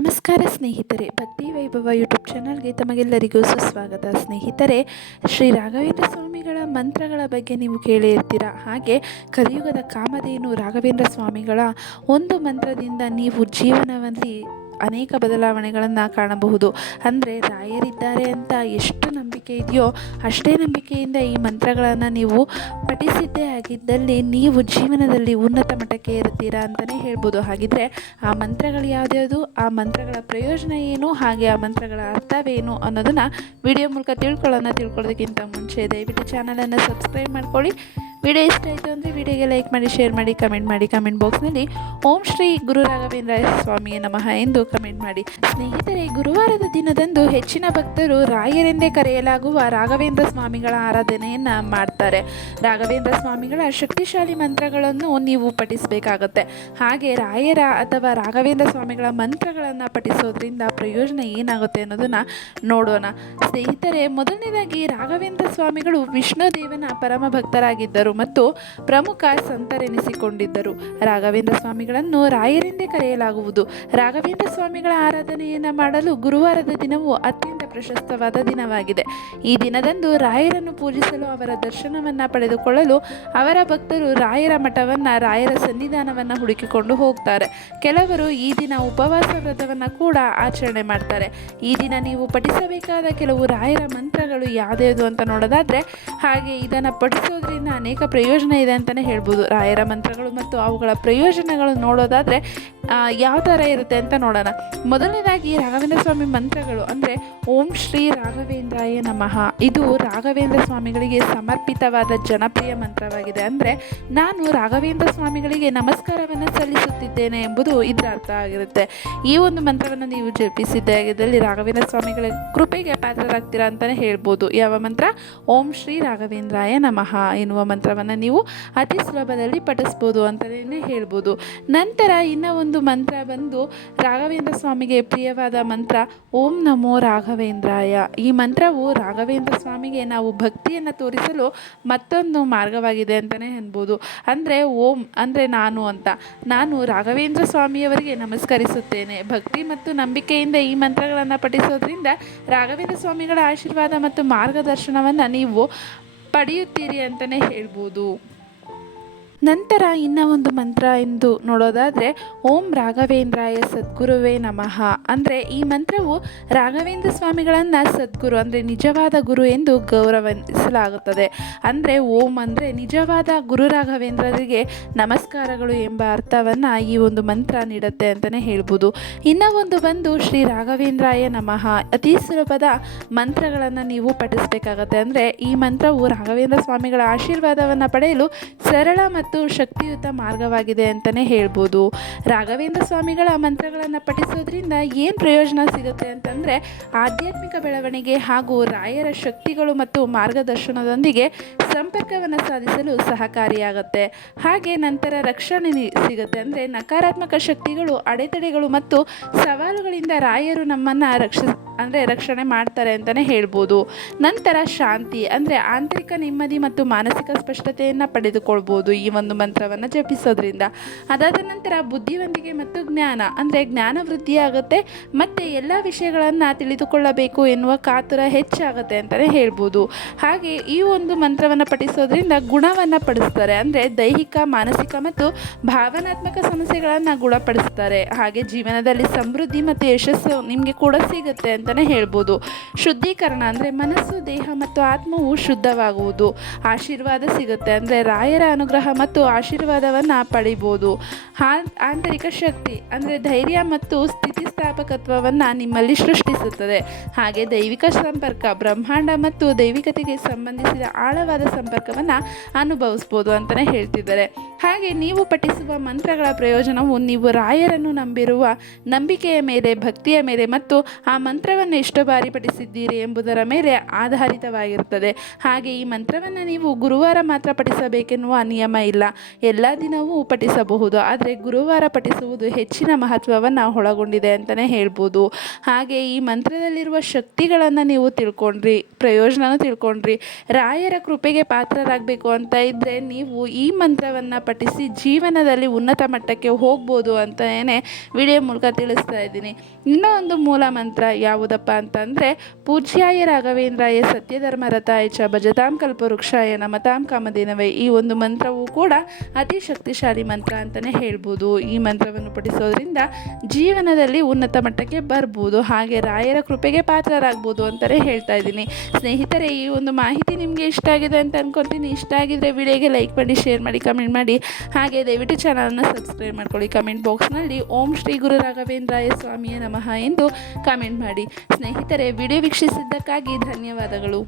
ನಮಸ್ಕಾರ ಸ್ನೇಹಿತರೆ, ಭಕ್ತಿ ವೈಭವ ಯೂಟ್ಯೂಬ್ ಚಾನಲ್ಗೆ ತಮಗೆಲ್ಲರಿಗೂ ಸುಸ್ವಾಗತ. ಸ್ನೇಹಿತರೆ, ಶ್ರೀ ರಾಘವೇಂದ್ರ ಸ್ವಾಮಿಗಳ ಮಂತ್ರಗಳ ಬಗ್ಗೆ ನೀವು ಕೇಳಿರ್ತೀರ. ಹಾಗೆ ಕಲಿಯುಗದ ಕಾಮಧೇನು ರಾಘವೇಂದ್ರ ಸ್ವಾಮಿಗಳ ಒಂದು ಮಂತ್ರದಿಂದ ನೀವು ಜೀವನದಲ್ಲಿ ಅನೇಕ ಬದಲಾವಣೆಗಳನ್ನು ಕಾಣಬಹುದು. ಅಂದರೆ ರಾಯರಿದ್ದಾರೆ ಅಂತ ಎಷ್ಟು ನಂಬಿಕೆ ಇದೆಯೋ ಅಷ್ಟೇ ನಂಬಿಕೆಯಿಂದ ಈ ಮಂತ್ರಗಳನ್ನು ನೀವು ಪಠಿಸಿದ್ದೇ ಆಗಿದ್ದಲ್ಲಿ ನೀವು ಜೀವನದಲ್ಲಿ ಉನ್ನತ ಮಟ್ಟಕ್ಕೆ ಇರ್ತೀರಾ ಅಂತಲೇ ಹೇಳ್ಬೋದು. ಹಾಗಿದ್ರೆ ಆ ಮಂತ್ರಗಳು ಯಾವ್ದ್ಯಾವುದು, ಆ ಮಂತ್ರಗಳ ಪ್ರಯೋಜನ ಏನು, ಹಾಗೆ ಆ ಮಂತ್ರಗಳ ಅರ್ಥವೇನು ಅನ್ನೋದನ್ನು ವಿಡಿಯೋ ಮೂಲಕ ತಿಳ್ಕೊಳ್ಳೋದಕ್ಕಿಂತ ಮುಂಚೆ ದಯವಿಟ್ಟು ಚಾನಲನ್ನು ಸಬ್ಸ್ಕ್ರೈಬ್ ಮಾಡ್ಕೊಳ್ಳಿ. ವಿಡಿಯೋ ಇಷ್ಟ ಆಯಿತು ಅಂದರೆ ವಿಡಿಯೋಗೆ ಲೈಕ್ ಮಾಡಿ, ಶೇರ್ ಮಾಡಿ, ಕಮೆಂಟ್ ಮಾಡಿ. ಕಮೆಂಟ್ ಬಾಕ್ಸ್ನಲ್ಲಿ ಓಂ ಶ್ರೀ ಗುರು ರಾಘವೇಂದ್ರ ಸ್ವಾಮಿಯೇ ನಮಃ ಎಂದು ಕಮೆಂಟ್ ಮಾಡಿ. ಸ್ನೇಹಿತರೆ, ಗುರುವಾರದ ದಿನದಂದು ಹೆಚ್ಚಿನ ಭಕ್ತರು ರಾಯರೆಂದೇ ಕರೆಯಲಾಗುವ ರಾಘವೇಂದ್ರ ಸ್ವಾಮಿಗಳ ಆರಾಧನೆಯನ್ನು ಮಾಡ್ತಾರೆ. ರಾಘವೇಂದ್ರ ಸ್ವಾಮಿಗಳ ಶಕ್ತಿಶಾಲಿ ಮಂತ್ರಗಳನ್ನು ನೀವು ಪಠಿಸಬೇಕಾಗತ್ತೆ. ಹಾಗೆ ರಾಯರ ಅಥವಾ ರಾಘವೇಂದ್ರ ಸ್ವಾಮಿಗಳ ಮಂತ್ರಗಳನ್ನು ಪಠಿಸೋದ್ರಿಂದ ಪ್ರಯೋಜನ ಏನಾಗುತ್ತೆ ಅನ್ನೋದನ್ನು ನೋಡೋಣ. ಸ್ನೇಹಿತರೆ, ಮೊದಲನೇದಾಗಿ ರಾಘವೇಂದ್ರ ಸ್ವಾಮಿಗಳು ವಿಷ್ಣು ದೇವನ ಪರಮ ಭಕ್ತರಾಗಿದ್ದರು ಮತ್ತು ಪ್ರಮುಖ ಸಂತರೆನಿಸಿಕೊಂಡಿದ್ದರು. ರಾಘವೇಂದ್ರ ಸ್ವಾಮಿಗಳನ್ನು ರಾಯರೆಂದೇ ಕರೆಯಲಾಗುವುದು. ರಾಘವೇಂದ್ರ ಸ್ವಾಮಿಗಳ ಆರಾಧನೆಯನ್ನು ಮಾಡಲು ಗುರುವಾರದ ದಿನವು ಅತ್ಯಂತ ಪ್ರಶಸ್ತವಾದ ದಿನವಾಗಿದೆ. ಈ ದಿನದಂದು ರಾಯರನ್ನು ಪೂಜಿಸಲು, ಅವರ ದರ್ಶನವನ್ನು ಪಡೆದುಕೊಳ್ಳಲು ಅವರ ಭಕ್ತರು ರಾಯರ ಮಠವನ್ನು, ರಾಯರ ಸನ್ನಿಧಾನವನ್ನು ಹುಡುಕಿಕೊಂಡು ಹೋಗ್ತಾರೆ. ಕೆಲವರು ಈ ದಿನ ಉಪವಾಸ ವ್ರತವನ್ನು ಕೂಡ ಆಚರಣೆ ಮಾಡ್ತಾರೆ. ಈ ದಿನ ನೀವು ಪಠಿಸಬೇಕಾದ ಕೆಲವು ರಾಯರ ಮಂತ್ರಗಳು ಯಾವ್ದು ಅಂತ ನೋಡೋದಾದರೆ, ಹಾಗೆ ಇದನ್ನು ಪಠಿಸೋದ್ರಿಂದ ಅನೇಕ ಪ್ರಯೋಜನ ಇದೆ ಅಂತಲೇ ಹೇಳ್ಬೋದು. ರಾಯರ ಮಂತ್ರಗಳು ಮತ್ತು ಅವುಗಳ ಪ್ರಯೋಜನಗಳು ನೋಡೋದಾದರೆ ಯಾವ ಥರ ಇರುತ್ತೆ ಅಂತ ನೋಡೋಣ. ಮೊದಲನೇದಾಗಿ ರಾಘವೇಂದ್ರ ಸ್ವಾಮಿ ಮಂತ್ರಗಳು ಅಂದರೆ ಓಂ ಶ್ರೀ ರಾಘವೇಂದ್ರಾಯ ನಮಃ. ಇದು ರಾಘವೇಂದ್ರ ಸ್ವಾಮಿಗಳಿಗೆ ಸಮರ್ಪಿತವಾದ ಜನಪ್ರಿಯ ಮಂತ್ರವಾಗಿದೆ. ಅಂದರೆ ನಾನು ರಾಘವೇಂದ್ರ ಸ್ವಾಮಿಗಳಿಗೆ ನಮಸ್ಕಾರವನ್ನು ಸಲ್ಲಿಸುತ್ತಿದ್ದೇನೆ ಎಂಬುದು ಇದರ ಅರ್ಥ ಆಗಿರುತ್ತೆ. ಈ ಒಂದು ಮಂತ್ರವನ್ನು ನೀವು ಜಪಿಸಿದ್ದೇ ಆಗಿದ್ದಲ್ಲಿ ರಾಘವೇಂದ್ರ ಸ್ವಾಮಿಗಳ ಕೃಪೆಗೆ ಪಾತ್ರರಾಗ್ತೀರಾ ಅಂತಲೇ ಹೇಳ್ಬೋದು. ಯಾವ ಮಂತ್ರ? ಓಂ ಶ್ರೀ ರಾಘವೇಂದ್ರಾಯ ನಮಃ ಎನ್ನುವ ಮಂತ್ರವನ್ನು ನೀವು ಅತಿ ಸುಲಭದಲ್ಲಿ ಪಠಿಸ್ಬೋದು ಅಂತಲೇ ಹೇಳ್ಬೋದು. ನಂತರ ಇನ್ನೂ ಒಂದು ಮಂತ್ರ ಬಂದು ರಾಘವೇಂದ್ರ ಸ್ವಾಮಿಗೆ ಪ್ರಿಯವಾದ ಮಂತ್ರ ಓಂ ನಮೋ ರಾಘವೇಂದ್ರಾಯ. ಈ ಮಂತ್ರವು ರಾಘವೇಂದ್ರ ಸ್ವಾಮಿಗೆ ನಾವು ಭಕ್ತಿಯನ್ನು ತೋರಿಸಲು ಮತ್ತೊಂದು ಮಾರ್ಗವಾಗಿದೆ ಅಂತಲೇ ಅನ್ಬೋದು. ಅಂದರೆ ಓಂ ಅಂದರೆ ನಾನು ಅಂತ. ನಾನು ರಾಘವೇಂದ್ರ ಸ್ವಾಮಿಯವರಿಗೆ ನಮಸ್ಕರಿಸುತ್ತೇನೆ. ಭಕ್ತಿ ಮತ್ತು ನಂಬಿಕೆಯಿಂದ ಈ ಮಂತ್ರಗಳನ್ನು ಪಠಿಸೋದ್ರಿಂದ ರಾಘವೇಂದ್ರ ಸ್ವಾಮಿಗಳ ಆಶೀರ್ವಾದ ಮತ್ತು ಮಾರ್ಗದರ್ಶನವನ್ನು ನೀವು ಪಡೆಯುತ್ತೀರಿ ಅಂತಲೇ ಹೇಳ್ಬೋದು. ನಂತರ ಇನ್ನೂ ಒಂದು ಮಂತ್ರ ಎಂದು ನೋಡೋದಾದರೆ ಓಂ ರಾಘವೇಂದ್ರಾಯ ಸದ್ಗುರುವೇ ನಮಃ. ಅಂದರೆ ಈ ಮಂತ್ರವು ರಾಘವೇಂದ್ರ ಸ್ವಾಮಿಗಳನ್ನು ಸದ್ಗುರು ಅಂದರೆ ನಿಜವಾದ ಗುರು ಎಂದು ಗೌರವಿಸಲಾಗುತ್ತದೆ. ಅಂದರೆ ಓಂ ಅಂದರೆ ನಿಜವಾದ ಗುರು ರಾಘವೇಂದ್ರರಿಗೆ ನಮಸ್ಕಾರಗಳು ಎಂಬ ಅರ್ಥವನ್ನು ಈ ಒಂದು ಮಂತ್ರ ನೀಡುತ್ತೆ ಅಂತಲೇ ಹೇಳ್ಬೋದು. ಇನ್ನೂ ಒಂದು ಬಂದು ಶ್ರೀ ರಾಘವೇಂದ್ರಾಯ ನಮಃ. ಅತಿ ಸುಲಭದ ಮಂತ್ರಗಳನ್ನು ನೀವು ಪಠಿಸಬೇಕಾಗತ್ತೆ. ಅಂದರೆ ಈ ಮಂತ್ರವು ರಾಘವೇಂದ್ರ ಸ್ವಾಮಿಗಳ ಆಶೀರ್ವಾದವನ್ನು ಪಡೆಯಲು ಸರಳ ಮತ್ತು ಶಕ್ತಿಯುತ ಮಾರ್ಗವಾಗಿದೆ ಅಂತಲೇ ಹೇಳ್ಬೋದು. ರಾಘವೇಂದ್ರ ಸ್ವಾಮಿಗಳ ಮಂತ್ರಗಳನ್ನು ಪಠಿಸೋದ್ರಿಂದ ಏನು ಪ್ರಯೋಜನ ಸಿಗುತ್ತೆ ಅಂತಂದರೆ ಆಧ್ಯಾತ್ಮಿಕ ಬೆಳವಣಿಗೆ ಹಾಗೂ ರಾಯರ ಶಕ್ತಿಗಳು ಮತ್ತು ಮಾರ್ಗದರ್ಶನದೊಂದಿಗೆ ಸಂಪರ್ಕವನ್ನು ಸಾಧಿಸಲು ಸಹಕಾರಿಯಾಗುತ್ತೆ. ಹಾಗೆ ನಂತರ ರಕ್ಷಣೆ ಸಿಗುತ್ತೆ. ಅಂದರೆ ನಕಾರಾತ್ಮಕ ಶಕ್ತಿಗಳು, ಅಡೆತಡೆಗಳು ಮತ್ತು ಸವಾಲುಗಳಿಂದ ರಾಯರು ನಮ್ಮನ್ನು ರಕ್ಷಣೆ ಮಾಡ್ತಾರೆ ಅಂತಲೇ ಹೇಳ್ಬೋದು. ನಂತರ ಶಾಂತಿ ಅಂದರೆ ಆಂತರಿಕ ನೆಮ್ಮದಿ ಮತ್ತು ಮಾನಸಿಕ ಸ್ಪಷ್ಟತೆಯನ್ನು ಪಡೆದುಕೊಳ್ಬೋದು ಈ ಒಂದು ಮಂತ್ರವನ್ನು ಜಪಿಸೋದ್ರಿಂದ. ಅದಾದ ನಂತರ ಬುದ್ಧಿವಂತಿಕೆ ಮತ್ತು ಜ್ಞಾನ ಅಂದರೆ ಜ್ಞಾನ ವೃದ್ಧಿಯಾಗುತ್ತೆ ಮತ್ತು ಎಲ್ಲ ವಿಷಯಗಳನ್ನು ತಿಳಿದುಕೊಳ್ಳಬೇಕು ಎನ್ನುವ ಕಾತುರ ಹೆಚ್ಚಾಗುತ್ತೆ ಅಂತಲೇ ಹೇಳ್ಬೋದು. ಹಾಗೆ ಈ ಒಂದು ಮಂತ್ರವನ್ನು ಪಠಿಸೋದ್ರಿಂದ ಗುಣವನ್ನು ಪಡಿಸ್ತಾರೆ. ಅಂದರೆ ದೈಹಿಕ, ಮಾನಸಿಕ ಮತ್ತು ಭಾವನಾತ್ಮಕ ಸಮಸ್ಯೆಗಳನ್ನು ಗುಣಪಡಿಸ್ತಾರೆ. ಹಾಗೆ ಜೀವನದಲ್ಲಿ ಸಮೃದ್ಧಿ ಮತ್ತು ಯಶಸ್ಸು ನಿಮಗೆ ಕೂಡ ಸಿಗುತ್ತೆ ಅಂತಲೇ ಹೇಳ್ಬೋದು. ಶುದ್ಧೀಕರಣ ಅಂದರೆ ಮನಸ್ಸು, ದೇಹ ಮತ್ತು ಆತ್ಮವು ಶುದ್ಧವಾಗುವುದು. ಆಶೀರ್ವಾದ ಸಿಗುತ್ತೆ. ಅಂದರೆ ರಾಯರ ಅನುಗ್ರಹ ಮತ್ತು ಆಶೀರ್ವಾದವನ್ನು ಪಡಿಬೋದು. ಆಂತರಿಕ ಶಕ್ತಿ ಅಂದರೆ ಧೈರ್ಯ ಮತ್ತು ಸ್ಥಿತಿಸ್ಥಾಪಕತ್ವವನ್ನು ನಿಮ್ಮಲ್ಲಿ ಸೃಷ್ಟಿಸುತ್ತದೆ. ಹಾಗೆ ದೈವಿಕ ಸಂಪರ್ಕ, ಬ್ರಹ್ಮಾಂಡ ಮತ್ತು ದೈವಿಕತೆಗೆ ಸಂಬಂಧಿಸಿದ ಆಳವಾದ ಸಂಪರ್ಕವನ್ನು ಅನುಭವಿಸ್ಬೋದು ಅಂತಲೇ ಹೇಳ್ತಿದ್ದಾರೆ. ಹಾಗೆ ನೀವು ಪಠಿಸುವ ಮಂತ್ರಗಳ ಪ್ರಯೋಜನವು ನೀವು ರಾಯರನ್ನು ನಂಬಿರುವ ನಂಬಿಕೆಯ ಮೇಲೆ, ಭಕ್ತಿಯ ಮೇಲೆ ಮತ್ತು ಆ ಮಂತ್ರಗಳ ಮಂತ್ರವನ್ನು ಎಷ್ಟು ಬಾರಿ ಪಠಿಸಿದ್ದೀರಿ ಎಂಬುದರ ಮೇಲೆ ಆಧಾರಿತವಾಗಿರುತ್ತದೆ. ಹಾಗೆ ಈ ಮಂತ್ರವನ್ನು ನೀವು ಗುರುವಾರ ಮಾತ್ರ ಪಠಿಸಬೇಕೆನ್ನುವ ನಿಯಮ ಇಲ್ಲ, ಎಲ್ಲ ದಿನವೂ ಪಠಿಸಬಹುದು. ಆದರೆ ಗುರುವಾರ ಪಠಿಸುವುದು ಹೆಚ್ಚಿನ ಮಹತ್ವವನ್ನು ಒಳಗೊಂಡಿದೆ ಅಂತಲೇ ಹೇಳ್ಬೋದು. ಹಾಗೆ ಈ ಮಂತ್ರದಲ್ಲಿರುವ ಶಕ್ತಿಗಳನ್ನು ನೀವು ತಿಳ್ಕೊಂಡ್ರಿ, ಪ್ರಯೋಜನನೂ ತಿಳ್ಕೊಂಡ್ರಿ. ರಾಯರ ಕೃಪೆಗೆ ಪಾತ್ರರಾಗಬೇಕು ಅಂತ ಇದ್ದರೆ ನೀವು ಈ ಮಂತ್ರವನ್ನು ಪಠಿಸಿ ಜೀವನದಲ್ಲಿ ಉನ್ನತ ಮಟ್ಟಕ್ಕೆ ಹೋಗ್ಬೋದು ಅಂತಲೇ ವಿಡಿಯೋ ಮೂಲಕ ತಿಳಿಸ್ತಾ ಇದ್ದೀನಿ. ಇನ್ನೂ ಒಂದು ಮೂಲ ಮಂತ್ರ ಯಾವುದಪ್ಪ ಅಂತಂದರೆ ಪೂಜ್ಯಾಯ ರಾಘವೇಂದ್ರಾಯ ಸತ್ಯಧರ್ಮ ರಥಾಯ ಚ ಭಜತಾಂ ಕಲ್ಪವೃಕ್ಷಾಯ ನಮತಾಂ ಕಾಮಧೇನವೇ. ಈ ಒಂದು ಮಂತ್ರವೂ ಕೂಡ ಅತಿ ಶಕ್ತಿಶಾಲಿ ಮಂತ್ರ ಅಂತಲೇ ಹೇಳ್ಬೋದು. ಈ ಮಂತ್ರವನ್ನು ಪಠಿಸೋದ್ರಿಂದ ಜೀವನದಲ್ಲಿ ಉನ್ನತ ಮಟ್ಟಕ್ಕೆ ಬರ್ಬೋದು, ಹಾಗೆ ರಾಯರ ಕೃಪೆಗೆ ಪಾತ್ರರಾಗ್ಬೋದು ಅಂತಲೇ ಹೇಳ್ತಾ ಇದ್ದೀನಿ. ಸ್ನೇಹಿತರೆ, ಈ ಒಂದು ಮಾಹಿತಿ ನಿಮಗೆ ಇಷ್ಟ ಆಗಿದೆ ಅಂತ ಅಂದ್ಕೊತೀನಿ. ಇಷ್ಟ ಆಗಿದ್ದರೆ ವಿಡಿಯೋಗೆ ಲೈಕ್ ಮಾಡಿ, ಶೇರ್ ಮಾಡಿ, ಕಮೆಂಟ್ ಮಾಡಿ. ಹಾಗೆ ದಯವಿಟ್ಟು ಚಾನಲನ್ನು ಸಬ್ಸ್ಕ್ರೈಬ್ ಮಾಡ್ಕೊಳ್ಳಿ. ಕಮೆಂಟ್ ಬಾಕ್ಸ್ನಲ್ಲಿ ಓಂ ಶ್ರೀ ಗುರು ರಾಘವೇಂದ್ರಾಯ ಸ್ವಾಮಿಯೇ ನಮಃ ಎಂದು ಕಮೆಂಟ್ ಮಾಡಿ. ಸ್ನೇಹಿತರೆ, ವಿಡಿಯೋ ವೀಕ್ಷಿಸಿದ್ದಕ್ಕಾಗಿ ಧನ್ಯವಾದಗಳು.